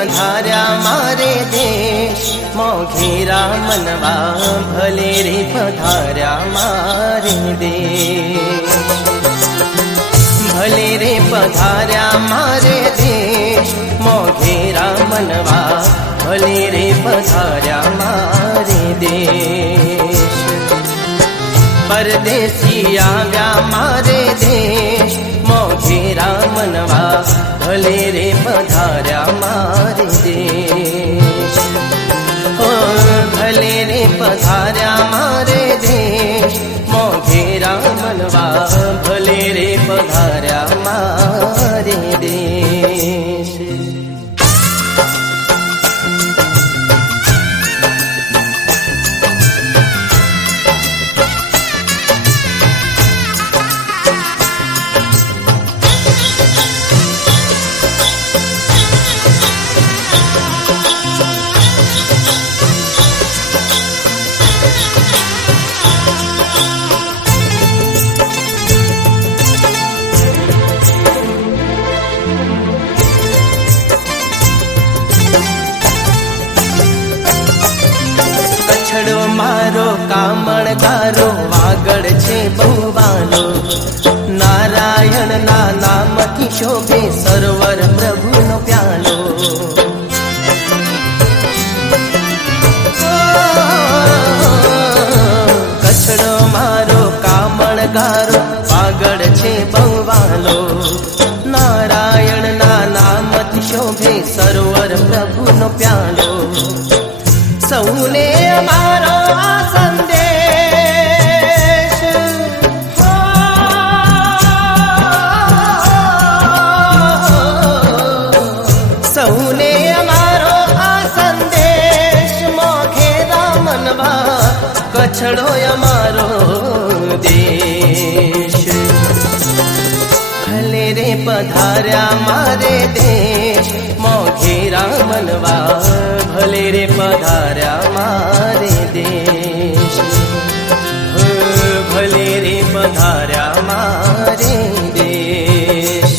पधार्या मारे देश मोघेरा मनवा भले रे पधार्या मारे देश भले रे पधार्या मारे देश मोघेरा मनवा भले रे पधार्या मारे देश परदेसी आव्या मारे देश मोघेरा मनवा भले रे पधार्या मारे देश ओ भले रे पधार्या मारे देश मोघेरा मनवा भले रे पधार्या मारे देश। कछड़ो मारो कामणगारो वागड़ छे बहुवालो नारायण ना नाम थी शोभे सरवर प्रभु नो प्यालो कछड़ो मारो कामणगारो वागड़ छे बहुवालो नारायण ना नाम थी शोभे सरवर प्रभु नो प्यालो सौने अमारो संदेश सौने अमारो संदेश मोघेरा मनवा कछड़ो अमारो देश भले रे पधार्या मारे देश मोघेरा मनवा भले रे पधार्या मारे देश भले रे पधार्या मारे देश।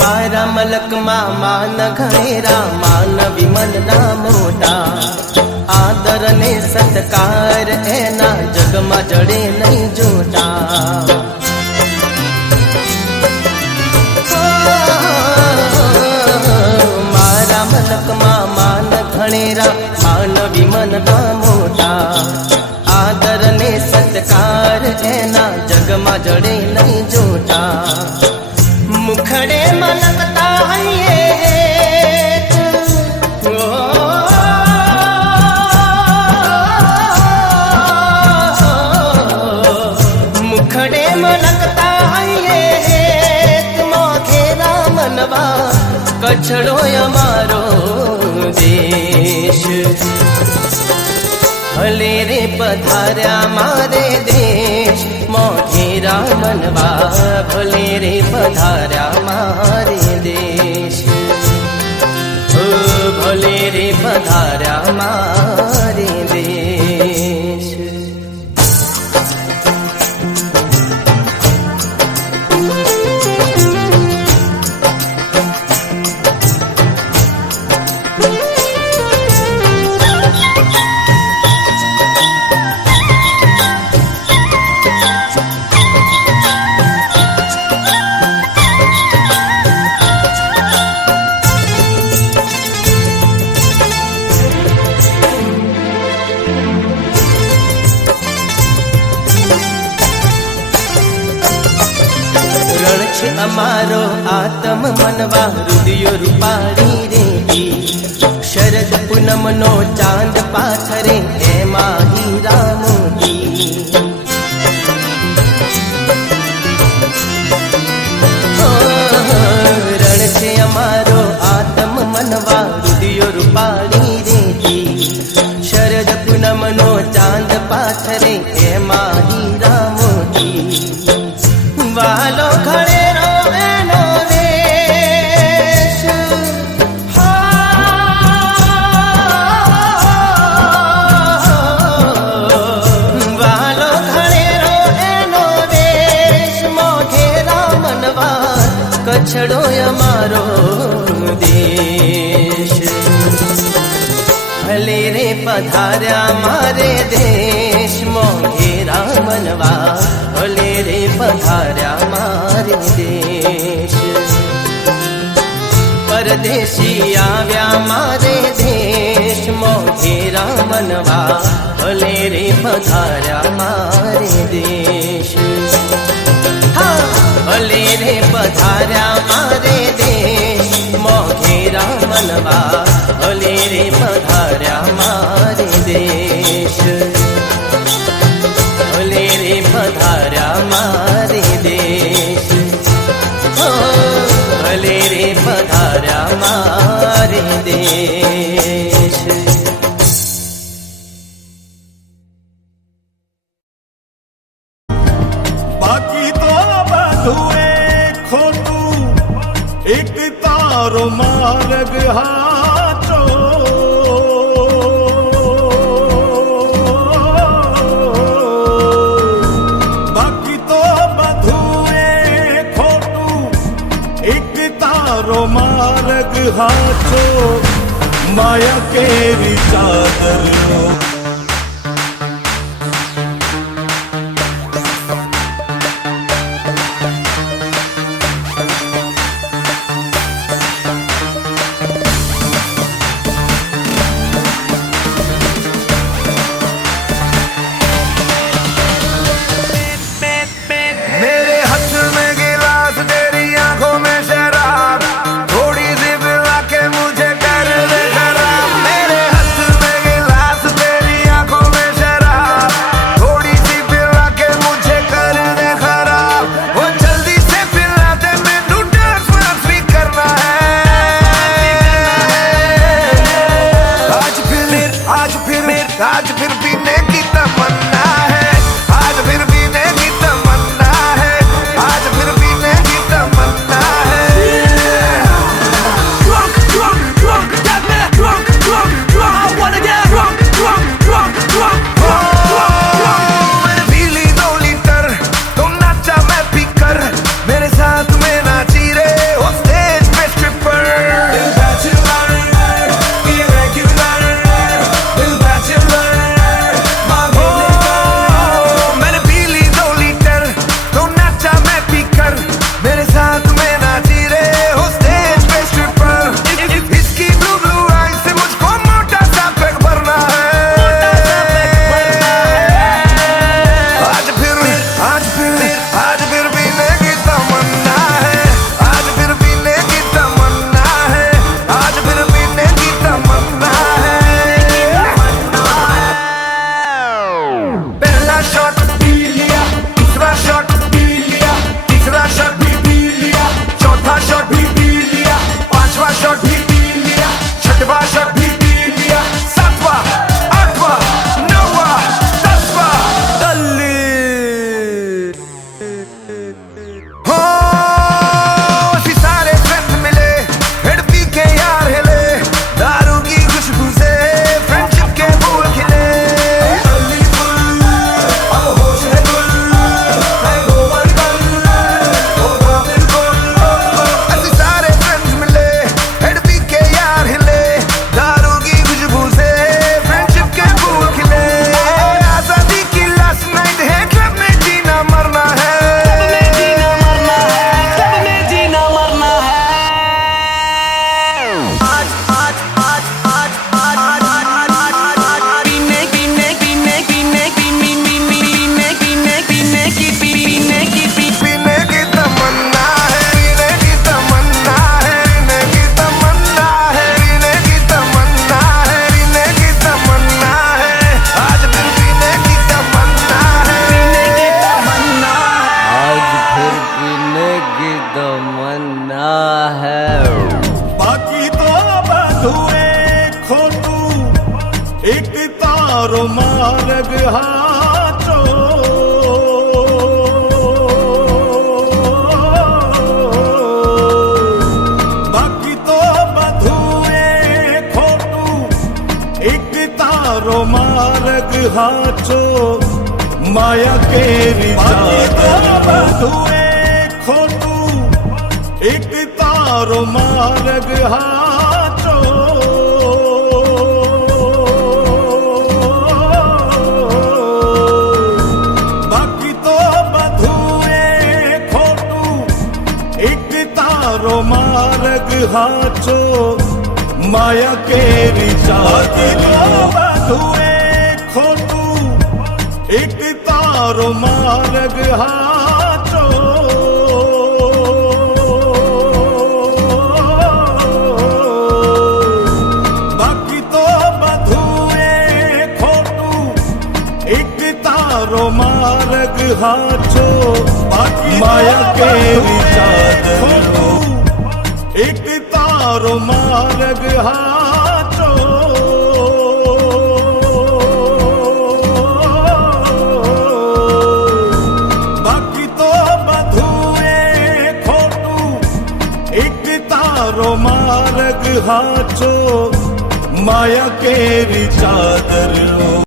मारा मलक मान घनेरा मान विमल ना मोटा आदर ने सत्कार एना जग में जड़े नहीं जोटा मारा मलक मान घनेरा मान विमल ना मोटा आदर ने सत्कार एना जग में जड़े नहीं जोटा मुखड़े मनकता है मुखड़े मनकता है मोघेरा मनवा कछड़ो अमारो देश भले रे पधार्या मारे देश मोघेरा मनवा भले रे पधार्या मारे देश भले रे पधार्या मारे देश। अमारो आत्म मनवा हृदय रूपाड़ी रेती शरद पूनम नो चांद पाथरे एमा ही હીરા મોતી રણ છે અમારો આત્મ મનવા રુદિયો રૂપાળી રેતી શરદ પૂનમનો ચાંદ પાથરે એમાં હીરા મોતી વાલો ખડેરો એનો વેશ વાલો ખડેરો એનો વેશ મોઘેરા મનવા કચ્છડો અમારો દેશ ભલે રે પધાર્યા મારે દેશ મોઘેરા મનવા ભલે રે પધાર્યા મારે દેશ પરદેશી આવ્યા મારે દેશ મોઘેરા મનવા ભલે રે પધાર્યા મારે દેશ ભલે રે પધાર્યા મારે દેશ મોઘેરા મનવા ભલે રે પધાર્યા મારે દેશ ભલે રે પધાર્યા મારે દેશ ભલે રે પધાર્યા મારે દેશ બાકી તો બધું એ ખોટું એક તારો માર્ગ હાચો બાકી તો બધું એ ખોટું એક તારો માર્ગ હાચો માયા કેરી ચાદરનો मेरे हाथ में गिलास तेरी आंखों में शराब थोड़ी सी पिला के मुझे कर दे खराब मेरे हाथ में गिलास तेरी हाचो माया केरी चादर खोटू एक तारो मार्ग हाचो बाकी तो बधुए खोटू एक तारो मार्ग हाचो माया केरी चादर बधुए खोटू एक तारो मार्ग हाचो बाकी तो बधुए खोटू एक तारो मार्ग हाचो बाकी माया केरी चादर खोटू एक तारो मार्ग हाचो बाकी तो बधुए खोटू एक तारो मार्ग हाचो माया केरी चादर